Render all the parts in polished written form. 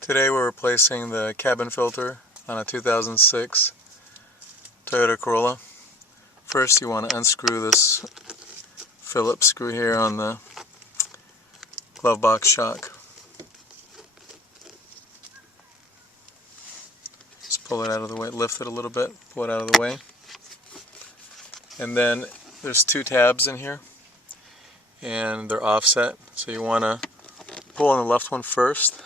Today we're replacing the cabin filter on a 2006 Toyota Corolla. First you want to unscrew this Phillips screw here on the glove box shock. Just pull it out of the way, lift it a little bit, pull it out of the way. And then there's two tabs in here and they're offset, so you want to pull on the left one first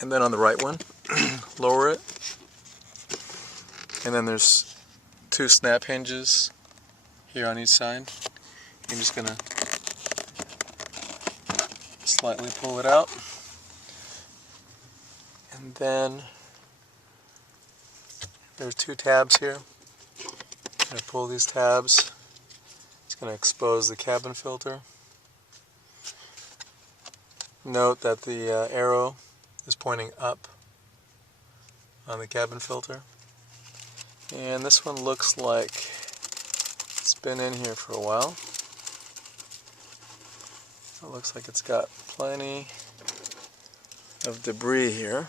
and then on the right one lower it, and then there's two snap hinges here on each side. You're just going to slightly pull it out, and then there's two tabs here. I'm going to pull these tabs. It's going to expose the cabin filter. Note that the arrow is pointing up on the cabin filter, and this one looks like it's been in here for a while. It looks like it's got plenty of debris here.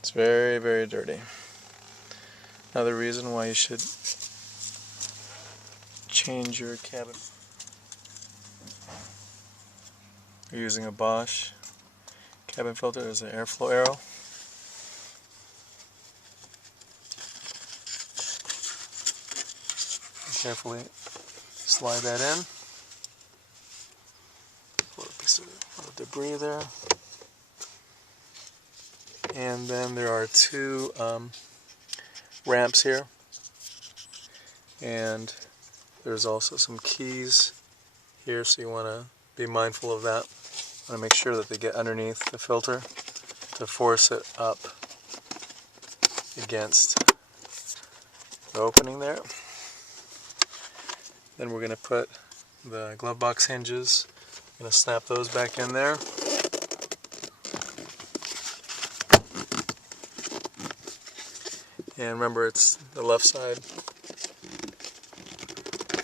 It's very, very dirty. Another reason why you should change your cabin. You're using a Bosch cabin filter. There's an airflow arrow. Carefully slide that in. Pull a piece of debris there. And then there are two ramps here. And there's also some keys here, so you want to be mindful of that. You want to make sure that they get underneath the filter to force it up against the opening there. Then we're going to put the glove box hinges, I'm going to snap those back in there. And remember, it's the left side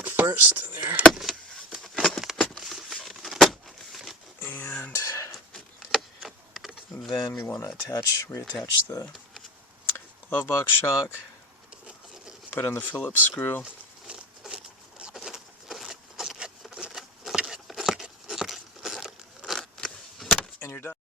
first there. And then we want to reattach the glove box shock, put in the Phillips screw, and you're done.